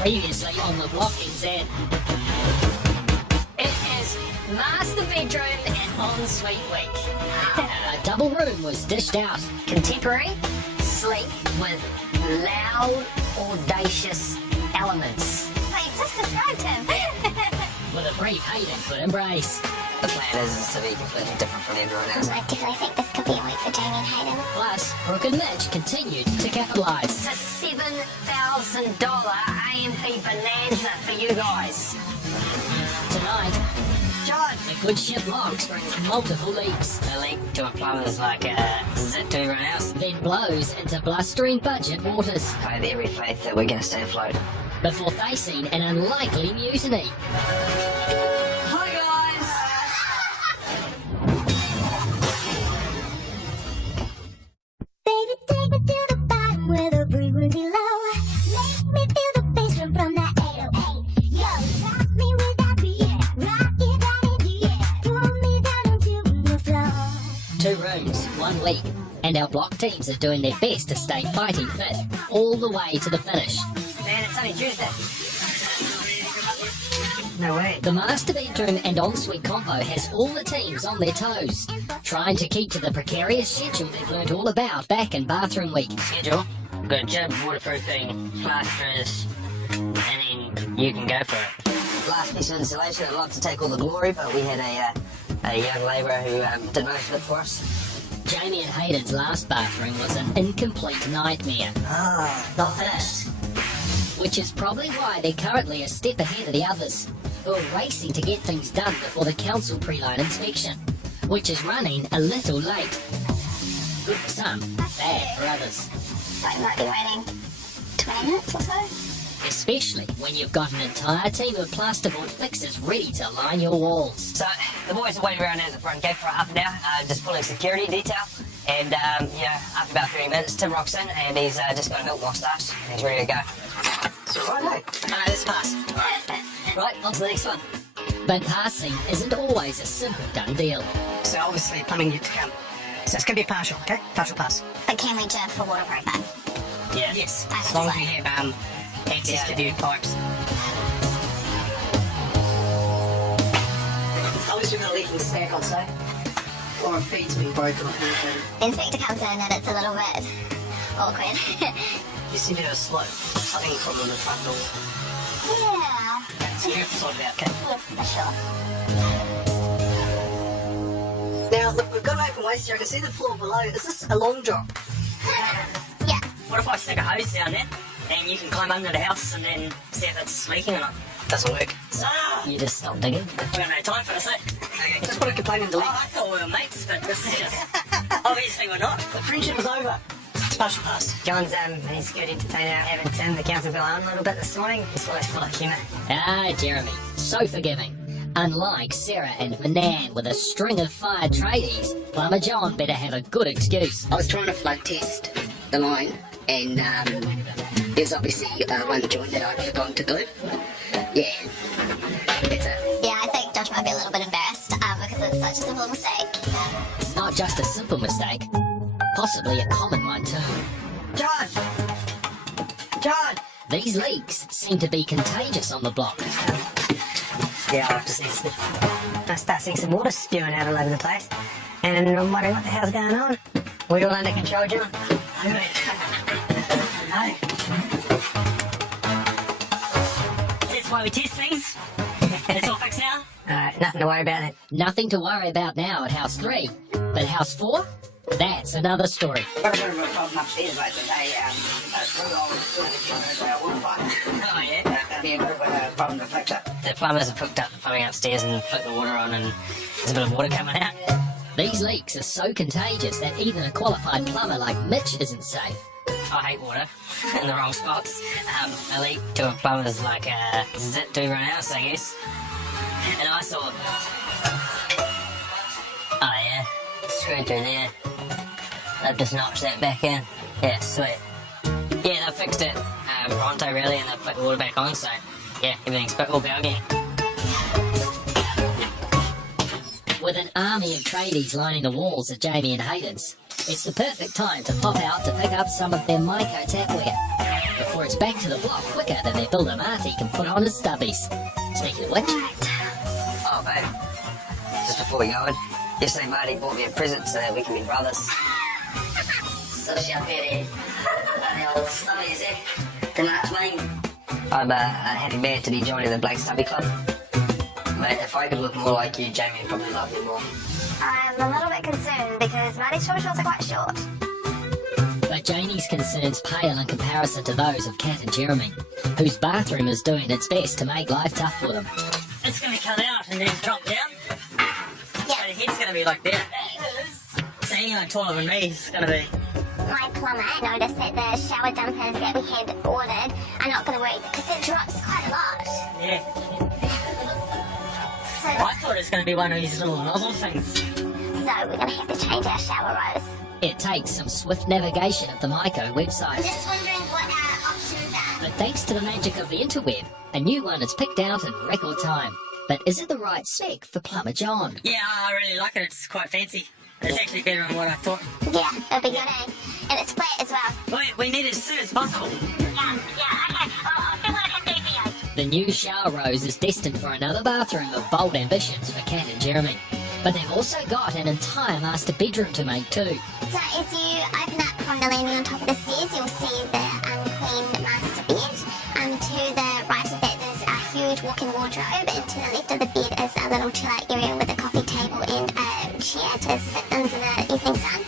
Previously on the Block NZ. It is master bedroom and ensuite week. A double room was dished out. Contemporary, sleek, with loud, audacious elements. Wait, just described him. With a brief Hayden could embrace. The plan is to be completely different from everyone else. I definitely think this could be a week for Jamie and Hayden. Plus, Brooke and Mitch continued to capitalise. It's a $7,000 AMP bonanza for you guys. Tonight, John, the good ship Locks brings multiple leaks. A leak to a plumber is like a zit to everyone else. Then blows into blustering budget waters. I have every faith that we're going to stay afloat. Before facing an unlikely mutiny. hi guys. Baby, take me to the bottom where the frequency low. Make me feel the bass drum from that 808. Yo, rock me with that beat. Rock it right into you. Pull me down onto the floor. 2 rooms, 1 week. And our block teams are doing their best to stay fighting fit all the way to the finish. Man, it's only Tuesday. No way. The master bedroom and ensuite combo has all the teams on their toes, trying to keep to the precarious schedule they've learnt all about back in bathroom week. Schedule? Got gym, waterproofing, plasterers, and then you can go for it. Last piece of installation, I'd love to take all the glory, but we had a young labourer who did most of it for us. Jamie and Hayden's last bathroom was an incomplete nightmare, Not finished. which is probably why they're currently a step ahead of the others, who are racing to get things done before the council pre-line inspection, which is running a little late. Good for some, bad for others. So I might be waiting 20 minutes or so. Especially when you've got an entire team of plasterboard fixers ready to line your walls. So the boys are waiting around at the front gate for half an hour, just pulling security detail. And after about 30 minutes, Tim rocks in and he's just got a milk wash start and he's ready to go. So right, let's pass. Right, on to the next one. But passing isn't always a simple done deal. So obviously plumbing yet to come. So it's going to be partial, okay? Partial pass. But can we jump for waterproofing? Yeah. Yes, I as long as we think have access to the pipes. Obviously we've got a leaking stack, I'd say. Or a feed's been broken or anything. The inspector comes in and it's a little bit awkward. You seem to have a slope. I think probably on the front door. Yeah. So you have to sort it out, okay? Yes, for sure. Now, look, we've got an open waste here. I can see the floor below. Is this a long drop? Yeah. What if I stick a hose down there and you can climb under the house and then see if it's leaking or not? Doesn't work. You just stop digging. We got no time for this, eh? Okay, just put a complaint in delete. Oh, I thought we were mates, but this is just... Obviously we're not. The friendship is over. It's partial pass. John's his good entertainer having Tim, the council bill on a little bit this morning. He's always full of humour. Ah, Jeremy, so forgiving. Unlike Sarah and Manan with a string of fired tradies, Plumber John better have a good excuse. I was trying to flood test the line, and there's obviously one joint that I'd forgotten to glue. Yeah, it's a... Yeah, I think Josh might be a little bit embarrassed because it's such a simple mistake. It's not just a simple mistake, possibly a common one too. John! John! These leaks seem to be contagious on the block. Yeah, I'll have to see. I start seeing some water spewing out all over the place. And I'm wondering what the hell's going on. We all under control, John? No. That's why we test things. It's all fixed now. Alright, nothing to worry about then. Nothing to worry about now at House 3, but House 4? That's another story. Got a bit of a problem upstairs, mate, but Oh yeah? that'd be a bit of a problem to fix up. The plumbers have hooked up the plumbing upstairs and flipped the water on and there's a bit of water coming out. These leaks are so contagious that even a qualified plumber like Mitch isn't safe. I hate water in the wrong spots. A leak to a plumber is like a zit to everyone else, I guess. And I saw... Oh yeah, screwed through there. They've just notched that back in. Yeah, sweet. Yeah, they fixed it pronto really and they've flipped the water back on, so yeah, everything's all go again. With an army of tradies lining the walls of Jamie and Hayden's, it's the perfect time to pop out to pick up some of their Myco tapware. before it's back to the block quicker than their builder Marty can put on his stubbies. Speaking of which, Oh, babe. Just before we go in, yesterday Marty bought me a present so that we can be brothers. So Shabiri. The old stubbies, eh? The match mine. I'm a happy man to be joining the Black Stubby Club. Mate, if I could look more like you, Jamie would probably love me more. I'm a little bit concerned because Marty's short shorts are quite short. but Jamie's concerns pale in comparison to those of Kat and Jeremy, whose bathroom is doing its best to make life tough for them. It's going to come out and then drop down. Yeah. So the head's going to be like that. So anyone taller than me is going to be... My plumber noticed that the shower dumpers that we had ordered are not going to work because it drops quite a lot. Yeah. So, I thought it was going to be one of these little nozzle things. so we're going to have to change our shower rose. It takes some swift navigation of the Myco website, Just wondering what our options are. but thanks to the magic of the interweb, a new one is picked out in record time. But is it the right spec for Plumber John? Yeah, I really like it. It's quite fancy. It's actually better than what I thought. Yeah, it'll be good, eh? And it's flat as well. We need it as soon as possible. Yeah, okay. I'll see what I can do for you. The new shower rose is destined for another bathroom of bold ambitions for Kat and Jeremy. But they've also got an entire master bedroom to make too. So as you open up from the landing on top of the stairs, you'll see the unclean master bed. To the right of that is a huge walk-in wardrobe, and to the left of the bed is a little chill-out area with a coffee table and a chair to sit under the evening sun.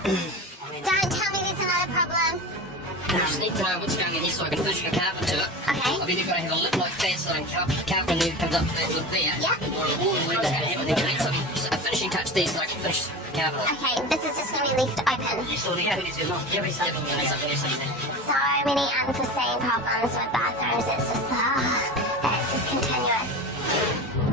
Don't tell me there's another problem. I just need to know what's going on here so I can push my carpet to it. Okay. I've either got to have a lip like that so I can carpet and then comes up to that lip there. Yeah. Or a wall and that's going to have it. Then can I have a finishing touch there so I can finish the carpet. Okay, this is just going to be left open. You saw the yeah, it's not. Yeah, we said something you say there. So many unforeseen problems with bathrooms, it's just continuous.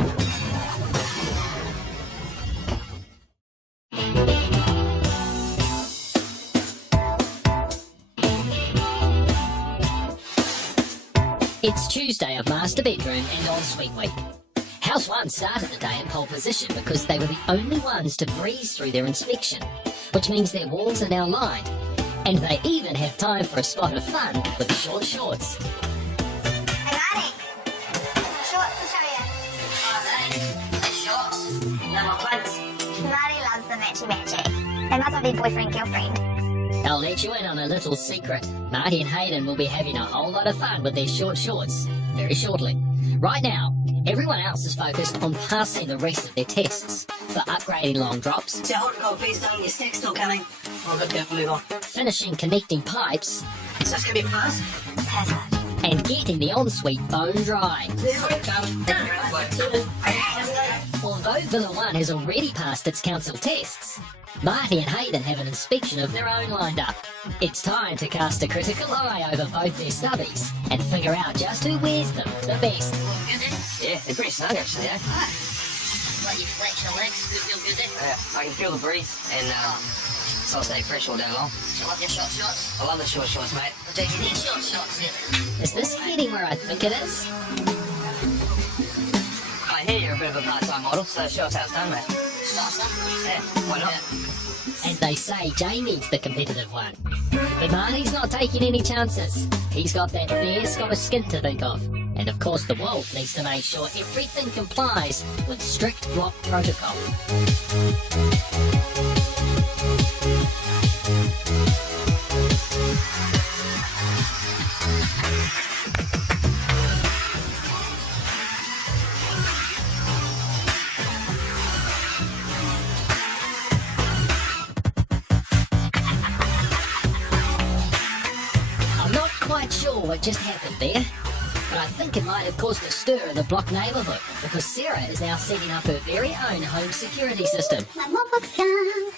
It's Tuesday of Master Bedroom and Ensuite Week. House 1 started the day in pole position because they were the only ones to breeze through their inspection, which means their walls are now lined, and they even have time for a spot of fun with short shorts. Hey, Marty. Shorts to show you. Shots. No more plants. Marty loves the matchy-matchy. They must well be boyfriend-girlfriend. I'll let you in on a little secret. Marty and Hayden will be having a whole lot of fun with their short shorts very shortly. Right now, everyone else is focused on passing the rest of their tests for upgrading long drops, So hold the cold please down, your stick's still coming. Oh, good, good, move on. finishing connecting pipes, So it's going to be fast. Perfect. and getting the ensuite bone dry. Although Villa 1 has already passed its council tests, Marty and Hayden have an inspection of their own lined up. It's time to cast a critical eye over both their stubbies and figure out just who wears them the best. Yeah, they're pretty snug actually, eh? Like you flex your legs, good feel good there. Yeah, I can feel the breeze and so I'll stay fresh all day long. You love your short shorts? I love the short shorts, mate. I'll take you these short shorts then. Is this heading where I think it is? I hear you're a bit of a part-time model, so show us how it's done, mate. Shorts then? Yeah, why not? And they say Jamie's the competitive one. But Marty's not taking any chances. He's got that fair Scottish skin to think of. And of course the wolf needs to make sure everything complies with strict block protocol. I'm not quite sure what just happened there, but I think it might have caused a stir in the block neighbourhood because Sarah is now setting up her very own home security system. My notebook's gone.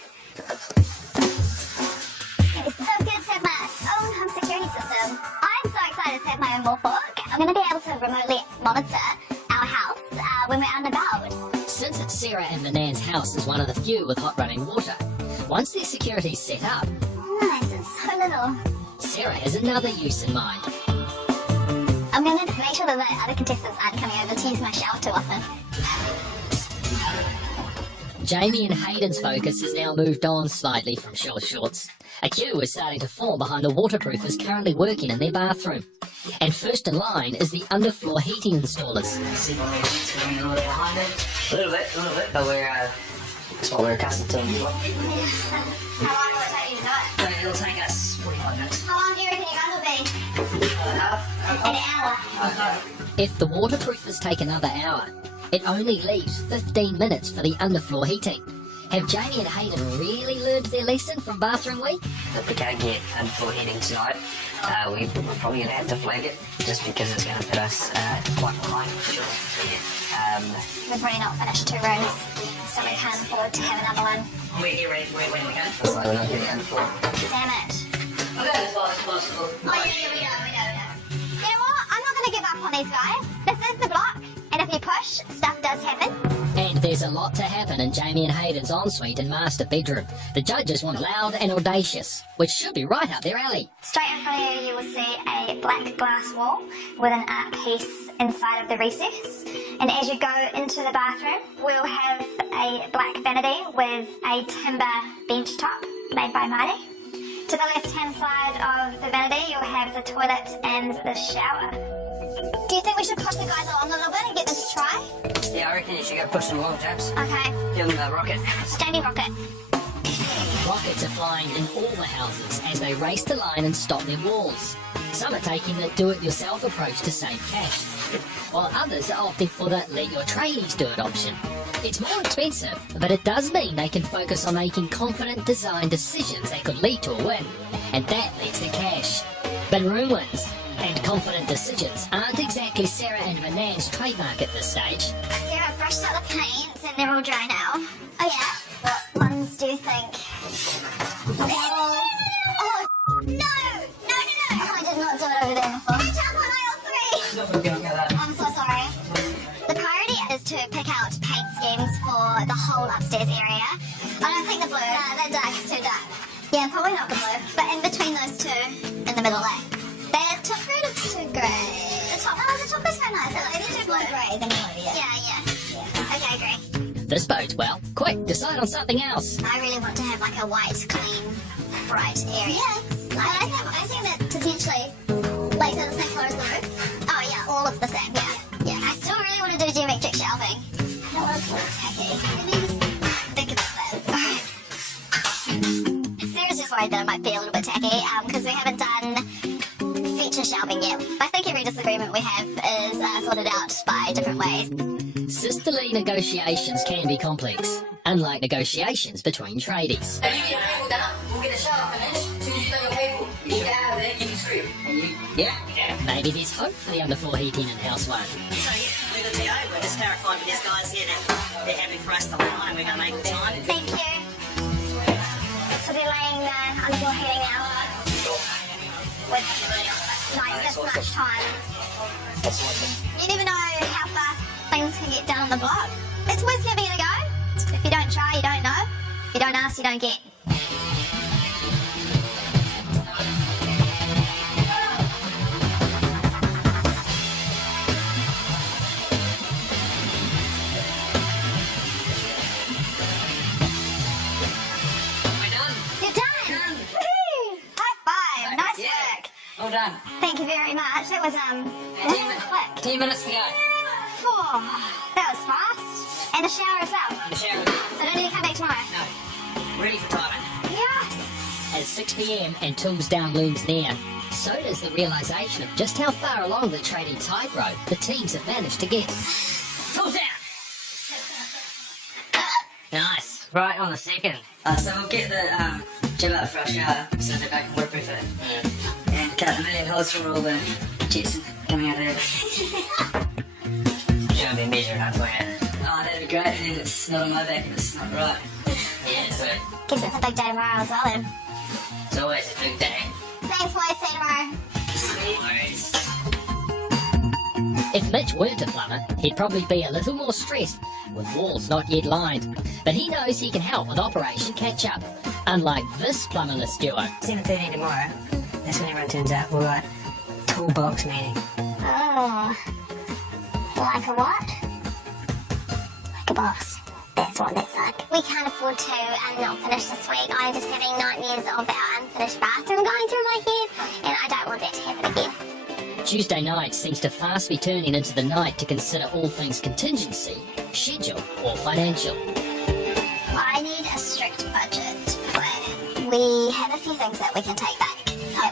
It's so good to have my own home security system. I'm so excited to have my own notebook. I'm going to be able to remotely monitor our house when we're out and about. Since it's Sarah and the Nan's house is one of the few with hot running water, once their security's set up, Nice, it's so little. Sarah has another use in mind. I'm going to make sure that the other contestants aren't coming over to use my shower too often. Jamie and Hayden's focus has now moved on slightly from short shorts. A queue is starting to form behind the waterproofers currently working in their bathroom. And first in line is the underfloor heating installers. A little bit, but that's what we're accustomed to. How long will it take you to do it? It'll take us 45 minutes. How long do you reckon you guys will be? An hour. If the waterproofers take another hour, it only leaves 15 minutes for the underfloor heating. Have Jamie and Hayden really learned their lesson from bathroom week? If we can't get underfloor heating tonight, we're probably going to have to flag it, just because it's going to put us quite behind. We've already not finished 2 rooms, so we can't afford to have another one. Where do we go? So we're not getting underfloor. Damn it. I'll go as fast as possible. Oh, yeah, we know. You know what? I'm not going to give up on these guys. This is the block, and if you push, stuff does happen. And there's a lot to happen in Jamie and Hayden's ensuite and master bedroom. The judges want loud and audacious, which should be right up their alley. Straight in front of you, you will see a black glass wall with an art piece inside of the recess. And as you go into the bathroom, we'll have a black vanity with a timber bench top made by Marty. To the left-hand side of the vanity, you'll have the toilet and the shower. Do you think we should push the guys along a little bit and get them to try? Yeah, I reckon you should go push them along, James. Okay. Give them a rocket. Jamie Rocket. Rockets are flying in all the houses as they race the line and stop their walls. Some are taking the do-it-yourself approach to save cash, while others are opting for the let-your-tradies-do-it option. It's more expensive, but it does mean they can focus on making confident design decisions that could lead to a win, and that leads to cash. But room wins and confident decisions aren't exactly Sarah and Manan's trademark at this stage. Sarah brushed out the paints and they're all dry now. Oh yeah? What ones do you think? Oh, no! Oh, I did not do it over there before. Catch up on aisle 3! I'm so sorry. The priority is to pick out paint schemes for the whole upstairs area. I don't think the blue. No, that dark is too dark. Yeah, probably not the blue. But in between those two, in the middle there. Their top grade is too grey. The top is so nice. It's too blue grey than blue, yeah. Okay, agree. This bodes well. Quick, decide on something else. I really want to have like a white, clean, bright area. Yeah. I think that potentially, like, so the same colour as the roof. Oh yeah, all of the same, yeah. I still really want to do geometric shelving. I don't want it to look tacky. Let me just think about that. Alright. Sarah's just worried that it might be a little bit tacky, because we haven't done feature shelving yet. I think every disagreement we have is sorted out by different ways. Sisterly negotiations can be complex, unlike negotiations between tradies. If you get your cable done, we'll get a shower finished. As soon as you've done your cable, you get out of there, you can scream. And you, yeah. Maybe there's hope for the underfloor heating in house 1. So yeah, we're the TO. We're just terrified with these guys here that they're happy for us to line and we're going to make the time. Thank you. So they're laying underfloor heating now with not this much time. You never know how fast things can get done on the block. It's worth giving it a go. If you don't try, you don't know. If you don't ask, you don't get. We're done. You're done! Woohoo! High five! Nice work! All done. Thank you very much. That was, quick. 10 minutes to go. Oh, that was fast. And the shower as well. The shower. So don't need to come back tomorrow. No. Ready for timing. Yes! As 6 p.m. and Tools Down looms near, so does the realisation of just how far along the trading tightrope the teams have managed to get. Tools down. Nice. Right on the second. So we'll get the chill out for our shower, so they're back and waterproof it. And cut a million holes from all the jets coming out of there. You're going to be measuring up for it. Oh, that'd be great, and then it's not on my back and it's not right. Yeah, so Guess it's a big day tomorrow as well then. it's always a big day. Thanks, boys. See you tomorrow. Sweet worries. If Mitch weren't a plumber, he'd probably be a little more stressed with walls not yet lined. But he knows he can help with Operation Catch Up, unlike this plumberless duo. 7:30 tomorrow. That's when everyone turns up. We're like toolbox meeting. Oh. Like a what? Like a boss. That's afford this look. We can't afford to not finish this week. I'm just having nightmares of our unfinished bathroom going through my head, and I don't want that to happen again. Tuesday night seems to fast be turning into the night to consider all things contingency, schedule, or financial. I need a strict budget plan. We have a few things that we can take back.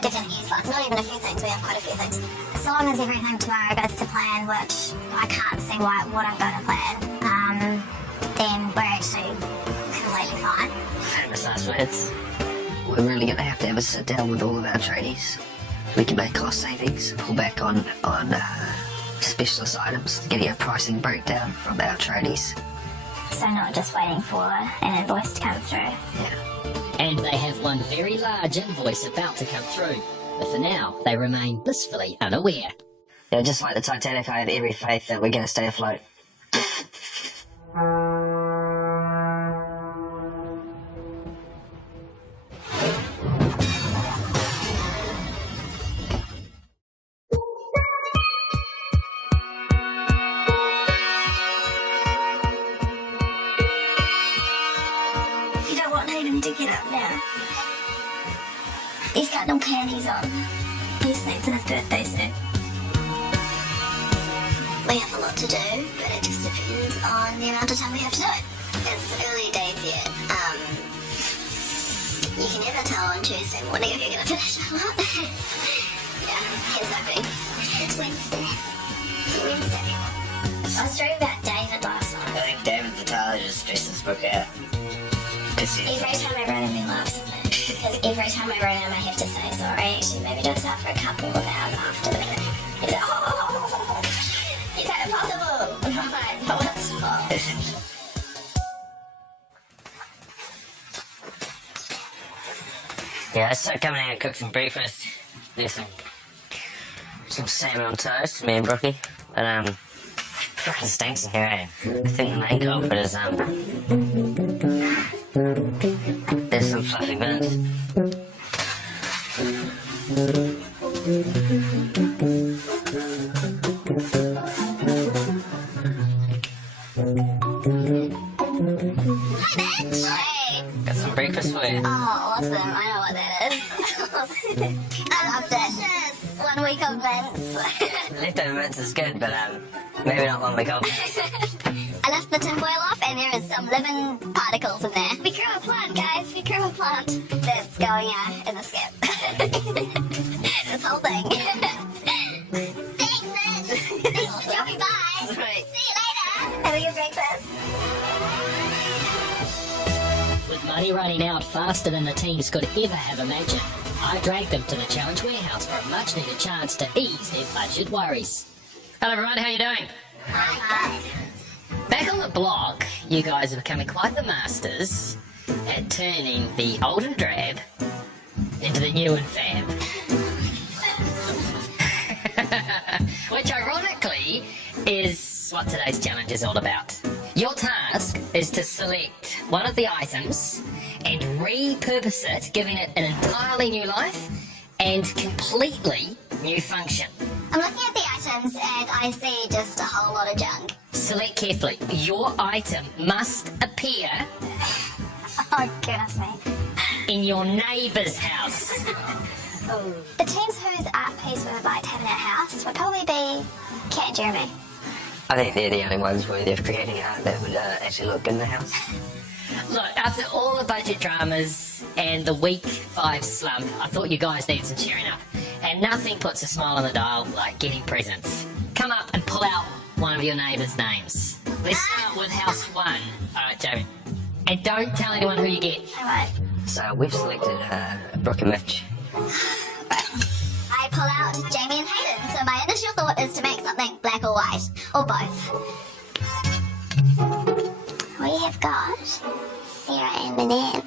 Different use funds. Not even a few things, we have quite a few things. So long as everything tomorrow goes to plan, which I can't see what I'm going to plan, then we're actually completely fine. Famous last words. We're really going to have a sit down with all of our tradies. We can make cost savings, pull back on specialist items, getting a pricing breakdown from our tradies. So not just waiting for an invoice to come through. Yeah. And they have one very large invoice about to come through, but for now they remain blissfully unaware. Yeah, just like the Titanic, I have every faith that we're going to stay afloat. You don't want Hayden to get up now. He's got no panties on. He sleeps in his birthday suit. We have a lot to do, but it just depends on the amount of time we have to do it. It's early days yet. You can never tell on Tuesday morning if you're going to finish or not. Yeah, here's hoping. It's Wednesday. I was dreaming about David last night. I think David Vitale just stressed his book out. Every time I run him, he laughs at me. Because every time I run him, I have to say sorry. Actually, maybe do it for a couple of hours after the meeting. He's like, oh, is that impossible? And I'm like, oh, what's wrong? Yeah, I started coming out and cook some breakfast. Do some salmon on toast, me and Brookie. But fucking stinks in here, eh? I think the main culprit is there's some fluffy bits. Hey. Got some breakfast for you. Oh, awesome. I know what that is. I love that. 1 week of mince. Leftover mince is good, but maybe not 1 week old. I left the tinfoil off and there is some living particles in there. We grew a plant, guys. We grew a plant that's going in the skip. This whole thing. Thanks, Mitch. Thanks for dropping by. Right. See you later. Have a good breakfast. With money running out faster than the teams could ever have imagined, I dragged them to the Challenge Warehouse for a much-needed chance to ease their budget worries. Hello everyone, how you doing? Hi. Back on the block, you guys are becoming quite the masters at turning the old and drab into the new and fab. Which ironically is what today's challenge is all about. Your task is to select one of the items and repurpose it, giving it an entirely new life and completely new function. I'm looking at the items and I see just a whole lot of junk. Select carefully. Your item must appear Oh, goodness me. in your neighbour's house. The teams whose art piece we would like to have in our house would probably be Cat and Jeremy. I think they're the only ones worthy of creating art that would actually look good in the house. Look, after all the budget dramas and the week 5 slump, I thought you guys needed some cheering up. And nothing puts a smile on the dial like getting presents. Come up and pull out one of your neighbours' names. Let's start with house 1. Alright, Jamie. And don't tell anyone who you get. Alright. So we've selected Brooke and Mitch. I pull out Jamie and Hayden, so my initial thought is to make something black or white, or both. We have got Sarah and Manan.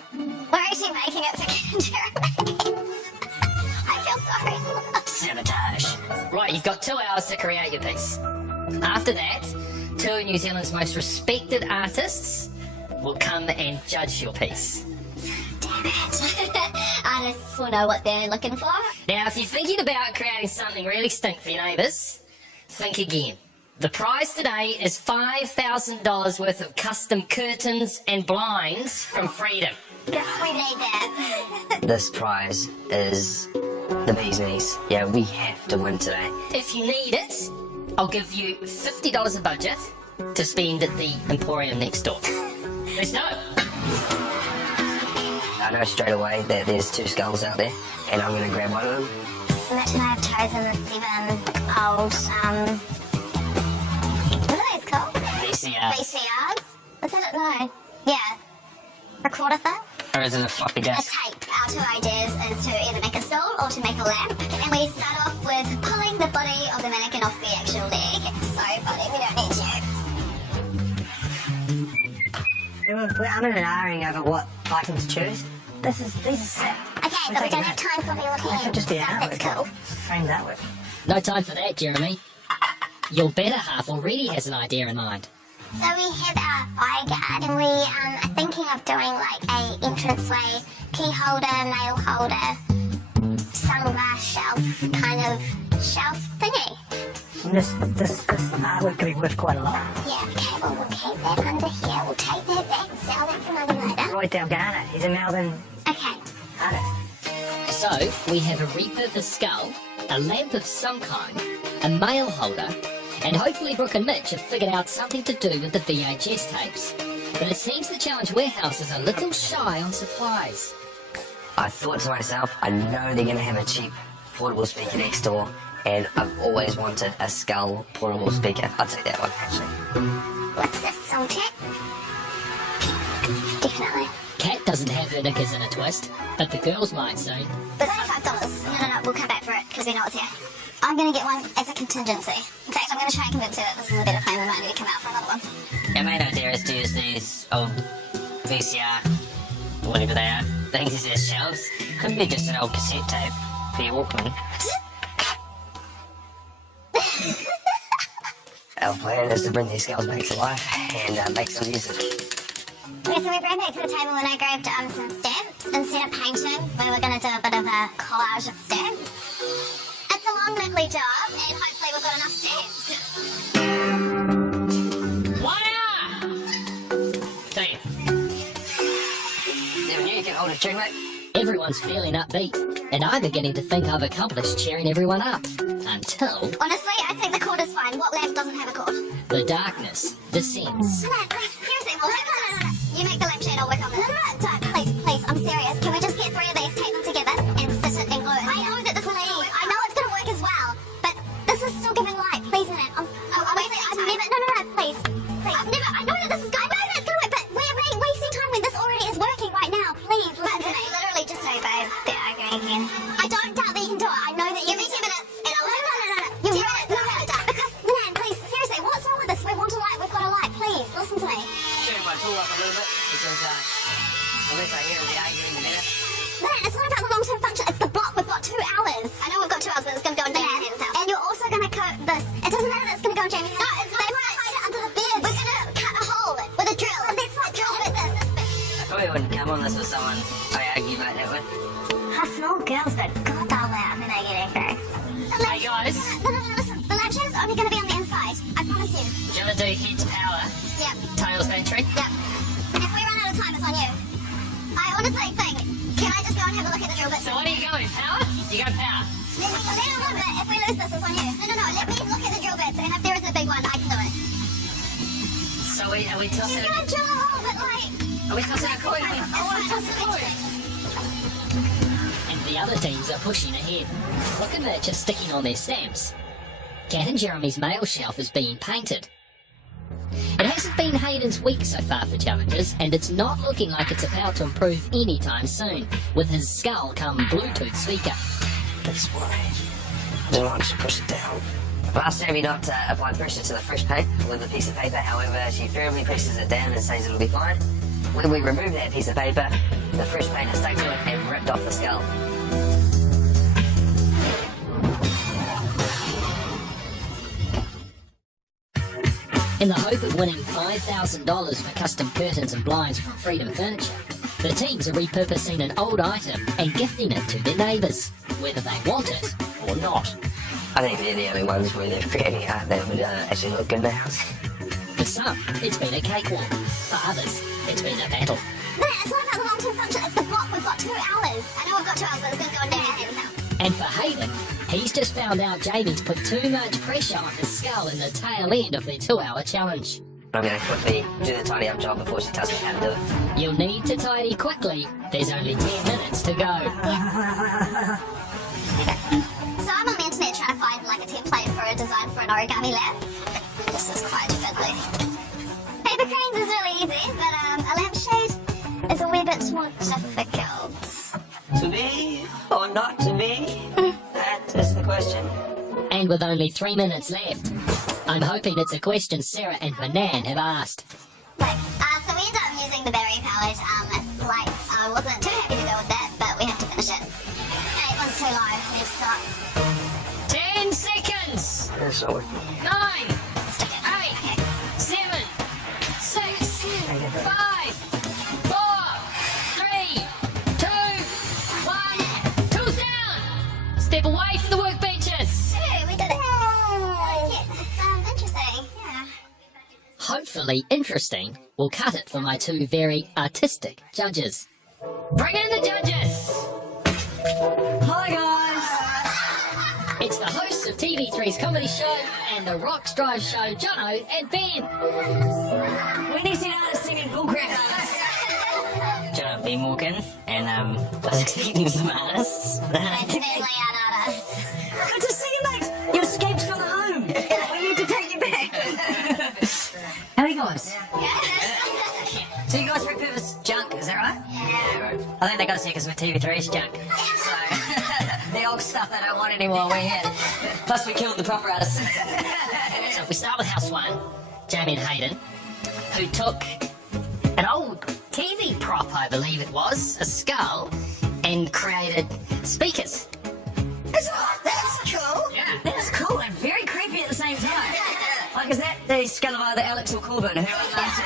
We're actually making it for Cat and Jeremy. I feel sorry. Sabotage. Right, you've got 2 hours to create your piece. After that, 2 of New Zealand's most respected artists will come and judge your piece. Damn it. Artists will know what they're looking for. Now, if you're thinking about creating something really stink for your neighbours, think again. The prize today is $5,000 worth of custom curtains and blinds from Freedom. We need that. This prize is the bee's knees. Yeah, we have to win today. If you need it, I'll give you $50 a budget to spend at the Emporium next door. Let's go. I know straight away that there's 2 skulls out there, and I'm going to grab one of them. Mitch and I have chosen the 7 old, what are those called? VCR. VCRs? Is it? No. Yeah. Recorder thing? Or is it a floppy A disk? tape. Our 2 ideas is to either make a stool or to make a lamp. And we start off with pulling the body of the mannequin off the actual leg. So, buddy, we don't need you. I'm in an arguing over what item to choose. These are sick. Okay, but we don't have time for your That could just be an stuff that's cool. Frame that with. No time for that, Jeremy. Your better half already has an idea in mind. So we have our eye guard and we are thinking of doing like a entranceway, key holder, nail holder, sunglass shelf kind of shelf thingy. This artwork could be worth quite a lot. Yeah, okay, well we'll keep that under here. We'll take that back and sell that for money later. Roy Delgado, he's a Melbourne Okay. artist. So, we have a repurposed skull, a lamp of some kind, a mail holder, and hopefully Brooke and Mitch have figured out something to do with the VHS tapes. But it seems the Challenge Warehouse is a little shy on supplies. I thought to myself, I know they're going to have a cheap portable speaker next door, and I've always wanted a skull portable speaker. I'll take that one, actually. What's this, song check? Definitely. Kat doesn't have her knickers in a twist, but the girls might soon. But $25. No, we'll come back for it because we know it's here. I'm going to get one as a contingency. In fact, I'm going to try and convince her that this is a better plan. We might need to come out for another one. Our main idea is to use these old VCR, whatever they are, things as shelves. Could be just an old cassette tape for your Walkman. Our plan is to bring these skulls back to life and make some music. Yeah, so we ran back to the table and I grabbed some stamps. Instead of painting, we were going to do a bit of a collage of stamps. It's a long, niggly job, and hopefully we've got enough stamps. Damn. Never knew you can hold a tune, mate. Everyone's feeling upbeat, and I'm beginning to think I've accomplished cheering everyone up. Until Honestly, I think the cord is fine. What lamp doesn't have a cord? the darkness descends. No, please, seriously, we'll have no. You make the lampshade, I'll work on this. No, don't, please, I'm serious. Can we just get 3 of these, tape them together, and sit it and glue it? I know that this is I know it's gonna work as well, but this is still giving light. Please, man. Please. I know that this is going, but it's gonna work, but we're wasting time when this already is working right now. Please, listen to me. Literally just say, babe, they're arguing again. I don't doubt that you can do it. I know that you give me 2 minutes, and I'll No. You minutes, because, man, please, seriously, what's wrong with this? We want a light, we've got a light. Please, listen to me. Turn my tool up a little bit because the less I hear of the arguing, the better. Man, it's not about the long-term function, it's the block. We've got 2 hours. I know we've got 2 hours, but it's going to go in Jamie's house. And you're also going to coat this. It doesn't matter that it's going to go in Jamie's house. No, it's not. They won't hide it under the bed. We're going to cut a hole with a drill. And that's not drill with this. I probably wouldn't come on this with someone I argue like that with. How small girls don't god darn loud when they get angry. Hey guys, No, listen. The lampshade is only going to be on the inside. I promise you. do you want to do heads power, Yep. tails battery? Yep. And if we run out of time, it's on you. I honestly think, can I just go and have a look at the drill bit? So what are you going, power? You go power. Let me a little bit. If we lose this, it's on you. No. Let me look at the drill bits, and if there is a big one, I can do it. So are we tossing You're going to drill a hole, but like... Are we tossing a coin? I want to toss a coin. And the other teams are pushing ahead. Look at Mitch are sticking on their stamps. Kat and Jeremy's mail shelf is being painted. It hasn't been Hayden's week so far for challenges, and it's not looking like it's about to improve anytime soon, with his skull come Bluetooth speaker. That's why. I don't want to push it down. I've asked Abby not to apply pressure to the fresh paint with a piece of paper, however, she firmly presses it down and says it'll be fine. When we remove that piece of paper, the fresh paint has stuck to it and ripped off the skull. In the hope of winning $5,000 for custom curtains and blinds from Freedom Furniture, the teams are repurposing an old item and gifting it to their neighbours, whether they want it or not. I think they're the only ones where they're creating art that would actually look good in the house. For some, it's been a cakewalk. For others, it's been a battle. No, it's not about the long-term function. It's the block. We've got 2 hours. I know we've got 2 hours, but it's going to go in there at Hayden's house. And for Hayden, he's just found out Jamie's put too much pressure on his skull in the tail end of their 2-hour challenge. I'm going to quickly do the tidy up job before she tells me how to do it. You'll need to tidy quickly. There's only 10 minutes to go. So I'm on the internet trying to find like a template for a design for an origami lamp. This is quite fiddly. Paper cranes is really easy, but a lampshade is a wee bit more difficult. To be or not to be? That is the question. And with only 3 minutes left, I'm hoping it's a question Sarah and Manan have asked. Like, so we ended up using the battery-powered lights. I wasn't too happy to go with that, but we have to finish it. 8 one's too low. We need to stop. 10 seconds! That's not working. 9, 8, 7, 6, 5, 4, 3, 2, 1. Tools down! Step away from the workbenches! Hey, we did it! Yeah, sounds interesting. Yeah. Hopefully interesting will cut it for my 2 very artistic judges. Bring in the judges! Hi guys! It's the hosts of TV3's comedy show and the Rocks Drive show, Jono and Ben. We need to know how to sing in bullcrap. John, Ben walking, and I was expecting some artists. Definitely an artist. Good to see you, mate. You escaped from the home. We need to take you back. How are you guys? So you guys repurpose junk, is that right? Yeah. I think they got us here because we're TV3's junk. So the old stuff they don't want anymore, we had. Plus we killed the proper artists. So if we start with House 1, Jamie and Hayden, who took an old TV prop, I believe it was, a skull, and created speakers. That's cool. Yeah. That is cool and very creepy at the same time. Like, is that the skull of either Alex or Corbin? Who was last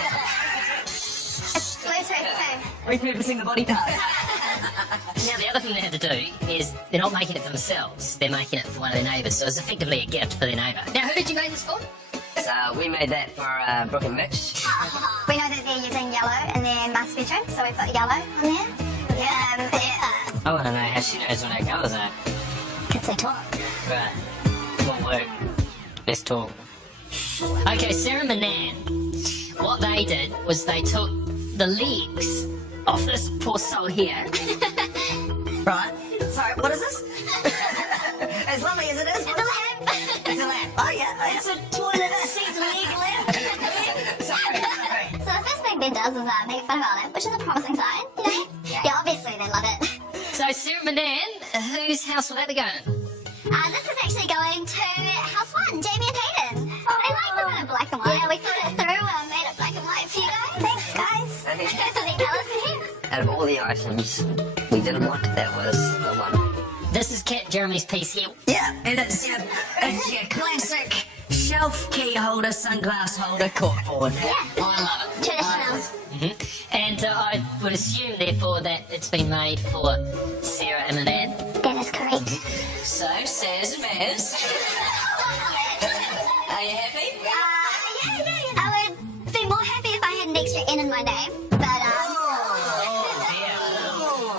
It's Bluetooth too. repurposing the body part? Now, the other thing they had to do is they're not making it for themselves, they're making it for one of their neighbours, so it's effectively a gift for their neighbour. Now, who did you make this for? So we made that for Brooke and Mitch. We know that they're using yellow in their master bedroom, so we put yellow on there. I want to know how she knows what our colours are. Kids they talk. Right. Won't work. Let's talk. Okay, Sarah and Manan, what they did was they took the legs off this poor soul here. Right. Sorry, what is this? As lovely as it is. It's a lamp. It's a lamp. Oh yeah, it's a toilet seat leg lamp. Sorry. So the first thing Ben does is make fun of our lamp, which is a promising sign, you know? Yeah, obviously they love it. So, Sarah and Manan, whose house will that be going in? This is actually going to House 1, Jamie and Hayden. I like the kind of black and white. Yeah, we thought it through and made it black and white for you guys. Thanks, guys. Okay. Here's some colours for you. Out of all the items we didn't want, that was the one. This is Cat Jeremy's piece here. Yeah, and it's your classic shelf key holder, sunglass holder, corkboard. I love it. Traditional. And I would assume, therefore, that it's been made for Sarah and Manan. That is correct. So, says and Maz. Are you happy? Yeah. I would be more happy if I had an extra N in my name, but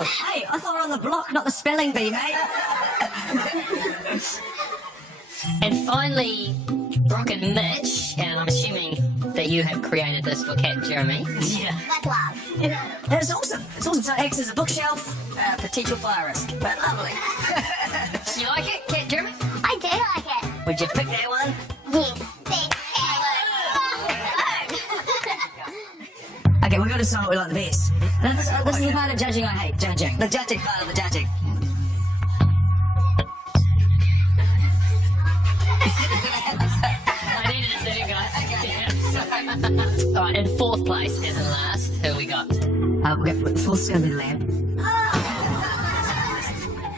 Hey, I thought we were on the block, not the spelling bee, mate. And finally, Brock and Mitch, and I'm assuming that you have created this for Cat Jeremy. Yeah. that's love. It's awesome. It's awesome. So it acts as a bookshelf, potential fire risk, but lovely. You like it, Cat Jeremy? I do like it. Would you pick that one? Yes. Thanks. Okay, we've got to decide what we like the best. This is the part of judging I hate. Judging. The judging part of the judging. I needed to see you guys. Alright, in 4th place, as in last, who we got? We've got full scope of the lamp.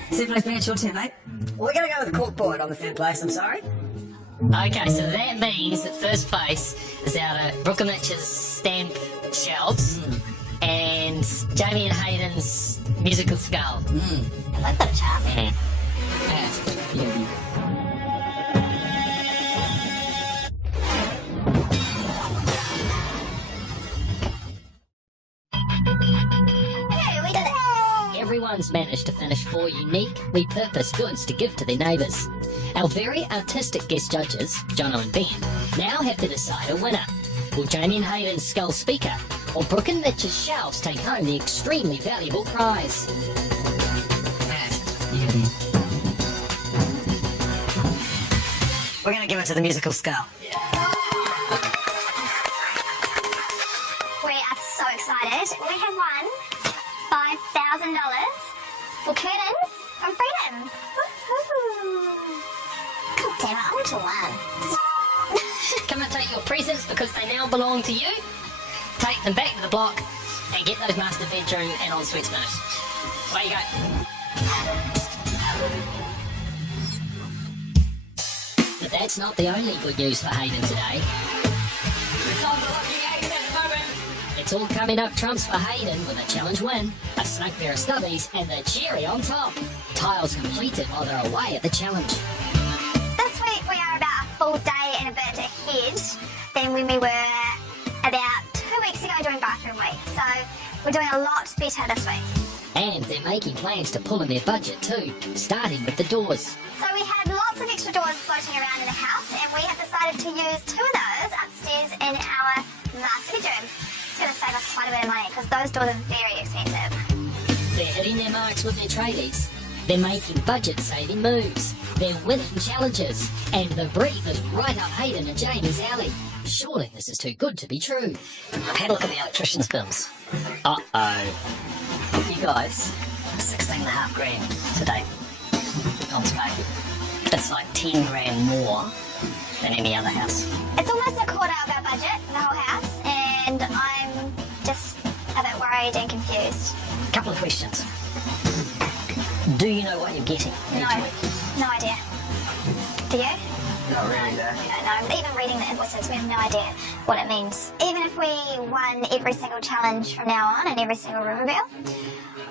3rd place, man, it's your turn, mate. We're going to go with the corkboard on the 3rd place, I'm sorry. Okay, so that means that 1st place is out of Brooke and Mitch's stamp shelves and Jamie and Hayden's musical skull. I've got a charm. has managed to finish 4 unique, repurposed goods to give to their neighbours. Our very artistic guest judges, Jono and Ben, now have to decide a winner. Will Jamie and Hayden's skull speaker or Brooke and Mitch's shelves take home the extremely valuable prize? We're gonna give it to the musical skull. We are so excited. We have won $5,000 for curtains from Freedom. Woohoo! God damn it, I want to win. Come and take your presents because they now belong to you. Take them back to the block and get those master bedroom and ensuites finished. Away you go. But that's not the only good news for Hayden today. It's all coming up trumps for Hayden with a challenge win, a snug pair of stubbies, and the cherry on top. Tiles completed while they're away at the challenge. This week we are about a full day and a bit ahead than when we were about 2 weeks ago doing bathroom week. So we're doing a lot better this week. And they're making plans to pull in their budget too, starting with the doors. So we had lots of extra doors floating around in the house, and we have decided to use 2 of those upstairs in our master bedroom. It's going to save us quite a bit of money because those doors are very expensive. They're hitting their marks with their tradies. They're making budget-saving moves. They're winning challenges. And the brief is right up Hayden and Jamie's alley. Surely this is too good to be true. Have a look at the electrician's bills. Uh-oh. You guys, 16.5 grand today on Spain. That's like 10 grand more than any other house. It's almost a quarter of our budget for the whole house, and I'm just a bit worried and confused. Couple of questions. Do you know what you're getting each week? No idea. Do you? Not really, though. No, even reading the invoices, we have no idea what it means. Even if we won every single challenge from now on and every single room reveal,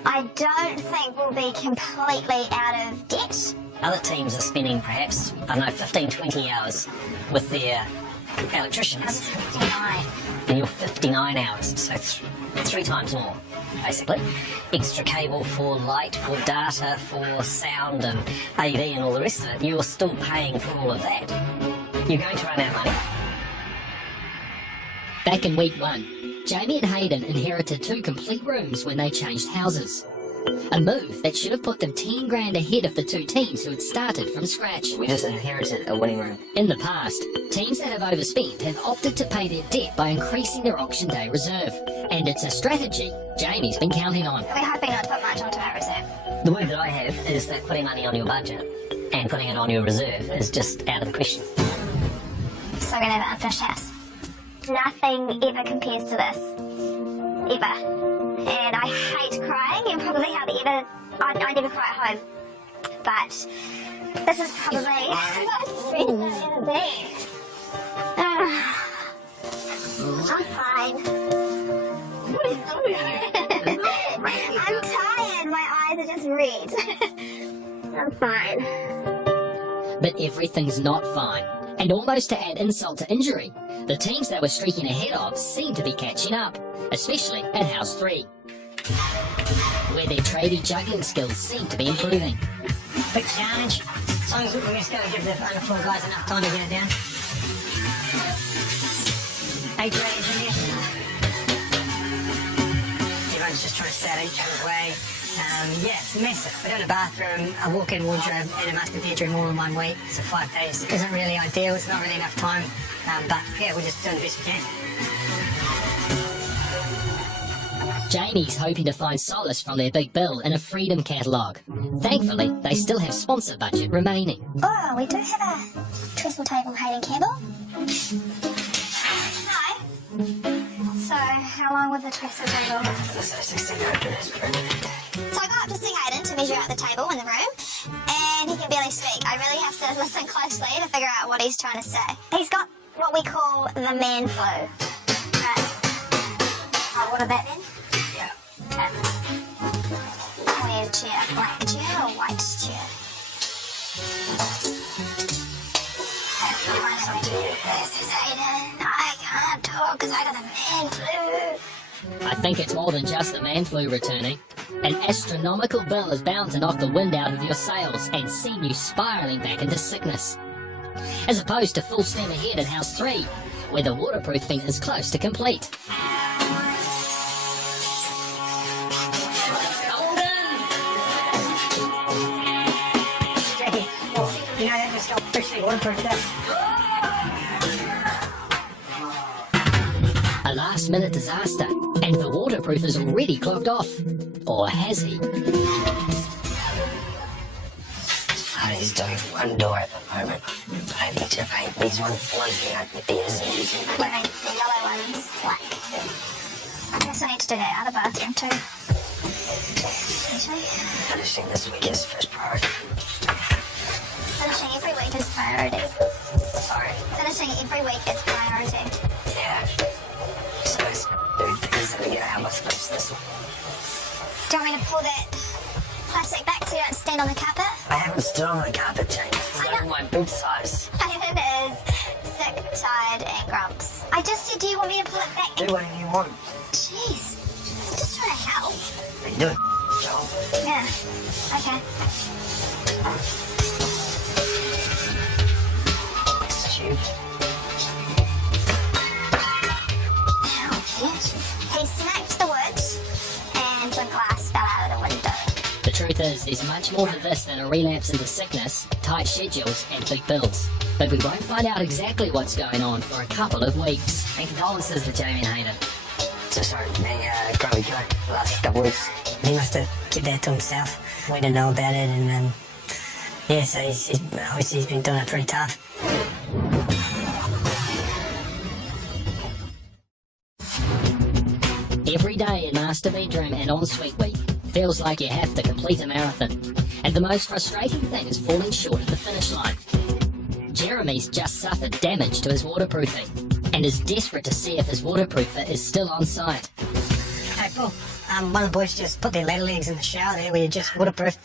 I don't think we'll be completely out of debt. Other teams are spending perhaps, I don't know, 15, 20 hours with their electricians. 59. And you're 59 hours, so 3 times more, basically. Extra cable for light, for data, for sound and AV and all the rest of it. You're still paying for all of that. You're going to run out of money. Back in week 1, Jamie and Hayden inherited 2 complete rooms when they changed houses. A move that should have put them 10 grand ahead of the 2 teams who had started from scratch. We just inherited a winning room. In the past, teams that have overspent have opted to pay their debt by increasing their auction day reserve. And it's a strategy Jamie's been counting on. We're hoping not to put much onto our reserve. The word that I have is that putting money on your budget and putting it on your reserve is just out of the question. So we're going to have an unfinished house. Nothing ever compares to this. Ever. And I hate crying, and probably hardly ever. I never cry at home. But this is probably the most stress I've ever been. I'm fine. I'm tired. My eyes are just red. I'm fine. But everything's not fine. And almost to add insult to injury, the teams that were streaking ahead of seem to be catching up, especially at House 3, where their tradie juggling skills seem to be improving. Big challenge. As long as we're just going to give the underfloor guys enough time to get it down. 8 tradies in here. Everyone's just trying to stay out of each other's way. Yeah, it's massive. We're doing a bathroom, a walk-in wardrobe, and a master bedroom all in 1 week. So 5 days isn't really ideal. It's not really enough time. But yeah, we're just doing the best we can. Jamie's hoping to find solace from their big bill in a Freedom catalogue. Thankfully, they still have sponsor budget remaining. Oh, we do have a trestle table, Hayden Campbell. Hi. So, how long was the trestle table? So 1600 is perfect. So I got up to see Hayden to measure out the table in the room, and he can barely speak. I really have to listen closely to figure out what he's trying to say. He's got what we call the man flu. Right. Oh, what did that mean? Yeah. We need a chair. Black chair or white chair? This is Hayden. I can't talk because I got the man flu. I think it's more than just the man flu returning. an astronomical bill is bound to knock the wind out of your sails and send you spiraling back into sickness. As opposed to full steam ahead in House 3, where the waterproofing is close to complete. Jackie, you know that just got officially waterproofed up. A last-minute disaster, and the waterproof is already clogged off. Or has he? He's doing one door at the moment. I need to paint these ones with the ears and using The yellow one's black. I guess I need to do that other bathroom too. Usually, finishing this week is first priority. finishing every week is priority. Sorry. Finishing every week is priority. Yeah. So it's doing things that are gonna help us finish this one. Do you want me to pull that plastic back so you don't stand on the carpet? I haven't stood on the carpet, James. It's not my boot size. Hayden is sick, tired, and grumps. I just said, do you want me to pull it back? Do whatever you want. Jeez. Just trying to help. You do it, Joel. Yeah. Okay. Stupid. He smacked the wood and some glass fell out of the window. The truth is, there's much more to this than a relapse into sickness, tight schedules, and big bills. But we won't find out exactly what's going on for a couple of weeks. And condolences to Jamie and Hayden. So sorry for being grumpy guy the last couple of weeks. He must have kept that to himself. We didn't know about it, and yeah, so he's obviously been doing it pretty tough. Every day in Master Bedroom and Ensuite Week feels like you have to complete a marathon. And the most frustrating thing is falling short of the finish line. Jeremy's just suffered damage to his waterproofing and is desperate to see if his waterproofer is still on site. Hey, Paul, one of the boys just put their ladder legs in the shower there where you just waterproof.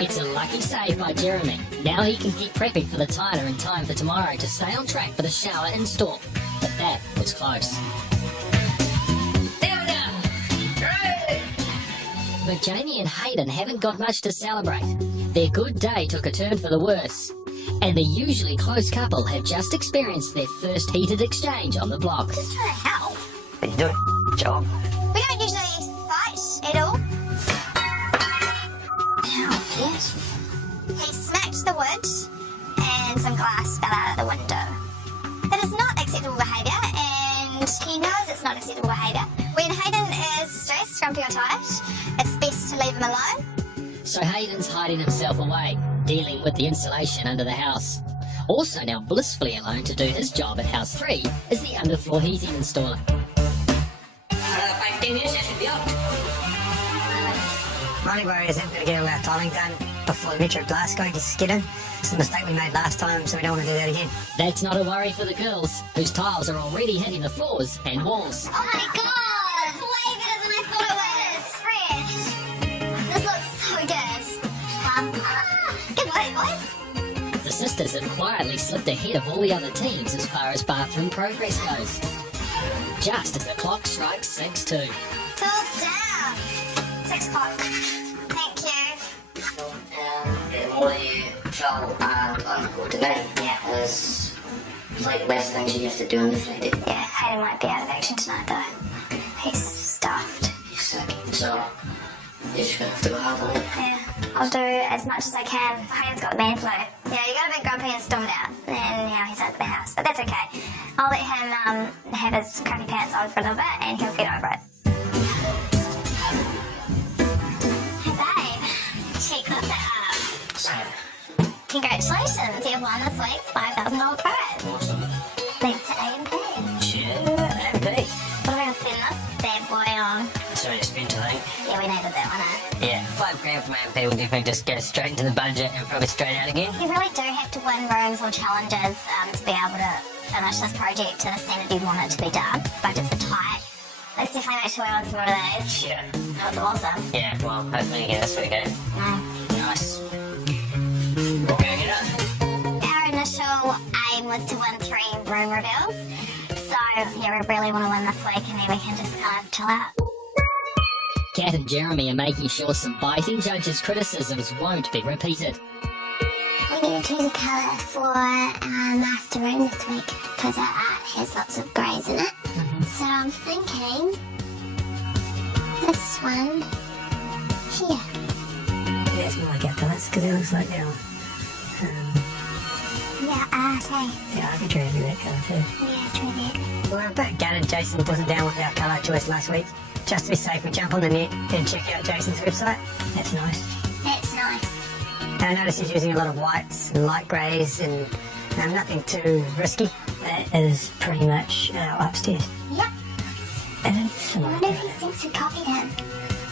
It's a lucky save by Jeremy. Now he can get prepping for the tiler in time for tomorrow to stay on track for the shower install. But that was close. But Jamie and Hayden haven't got much to celebrate. Their good day took a turn for the worse. And the usually close couple have just experienced their first heated exchange on the block. Just trying to help. But you do it, Joel. We don't usually fight at all. Yes. He smacked the wood and some glass fell out of the window. That is not acceptable behaviour, and he knows it's not acceptable behaviour. When Hayden is stressed, grumpy or tired, it's best to leave him alone. So Hayden's hiding himself away, dealing with the insulation under the house. Also now blissfully alone to do his job at House 3 as the underfloor heating installer. 5-10 minutes, I should be out. My only worry is that we're going to get all our tiling done before the Metro Blast guy gets get in. It's a mistake we made last time, so we don't want to do that again. That's not a worry for the girls, whose tiles are already hitting the floors and walls. Oh my god! It's way better than I thought it was! Fresh! This looks so good. Good work, boys. The sisters have quietly slipped ahead of all the other teams as far as bathroom progress goes. Just as the clock strikes 6:02. Tools down. 6 o'clock. Thank you. What do you tell today? Yeah. There's like less things you have to do in the flat. Yeah, Hayden might be out of action tonight though. He's stuffed. He's sick, so you're just gonna have to go hard on it. Yeah, I'll do as much as I can. Hayden's got the man flu. Yeah, you got a bit grumpy and stormed out. And now he's over the house, but that's okay. I'll let him have his crappy pants on for a little bit and he'll get over it. Hey babe, check this out. Congratulations, you've won this week's $5,000 prize. Thanks to A&P. MP. What are we gonna spend this bad boy on? That's already spent, I think. Yeah, we needed that one, Yeah, $5 grand from MP will definitely just go straight into the budget and probably straight out again. You really do have to win rooms or challenges to be able to finish this project to the standard you want it to be done. Budgets are tight. Let's definitely make sure we want some more of those. Yeah. That was awesome. Yeah, well, hopefully you get this weekend. Nice. Okay, get up. Our initial aim was to win 3 room reveals. So, yeah, we really want to win this week and then we can just kind of chill out. Kat and Jeremy are making sure some biting judges' criticisms won't be repeated. We need to choose a colour for our master room this week because our art has lots of greys in it. So I'm thinking this one here. Yeah, it's more like our colours because it looks like our Yeah, art, eh? the arbitrary of that colour too. Yeah, true that. We're a bit gutted Jason wasn't down with our colour choice last week. Just to be safe, we jump on the net and check out Jason's website. That's nice. That's nice. And I noticed he's using a lot of whites and light greys and nothing too risky. That is pretty much our upstairs. Yep. And I it's wonder if he thinks we copied him.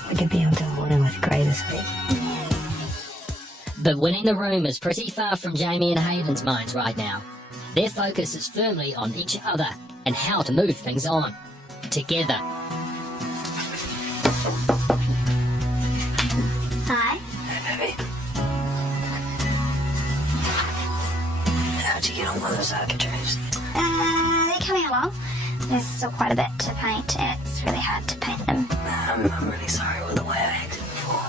we could be onto a morning with grey this week. But winning the room is pretty far from Jamie and Hayden's minds right now. Their focus is firmly on each other and how to move things on. Together. Hi. Hey, baby. How'd you get on with those architraves? They're coming along. There's still quite a bit to paint, and it's really hard to paint them. I'm really sorry with the way I acted before.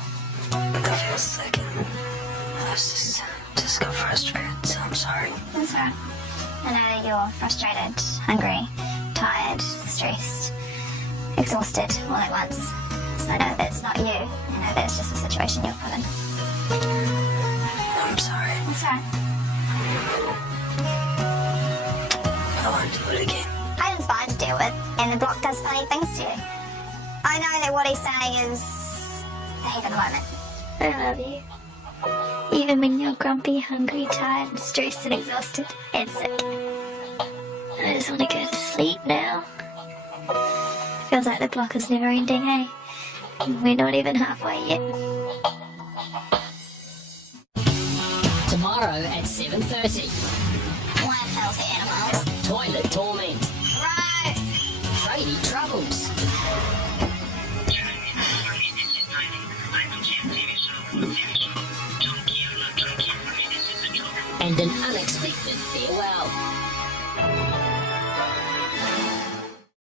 I feel sick and I was just got frustrated, so I'm sorry. That's alright. I know you're frustrated, hungry, tired, stressed, exhausted all at once. So I know that's not you. I know that's just the situation you're put in. I'm sorry. That's alright. I won't do it again. Hayden's fine to deal with, and the block does funny things to you. I know that what he's saying is the heat of the moment. I love you. Even when you're grumpy, hungry, tired, stressed and exhausted and sick. I just want to go to sleep now. Feels like the block is never ending, eh? We're not even halfway yet. Tomorrow at 7:30. One filthy animals. Toilet torment. Gross! Tradie troubles. And an unexpected farewell.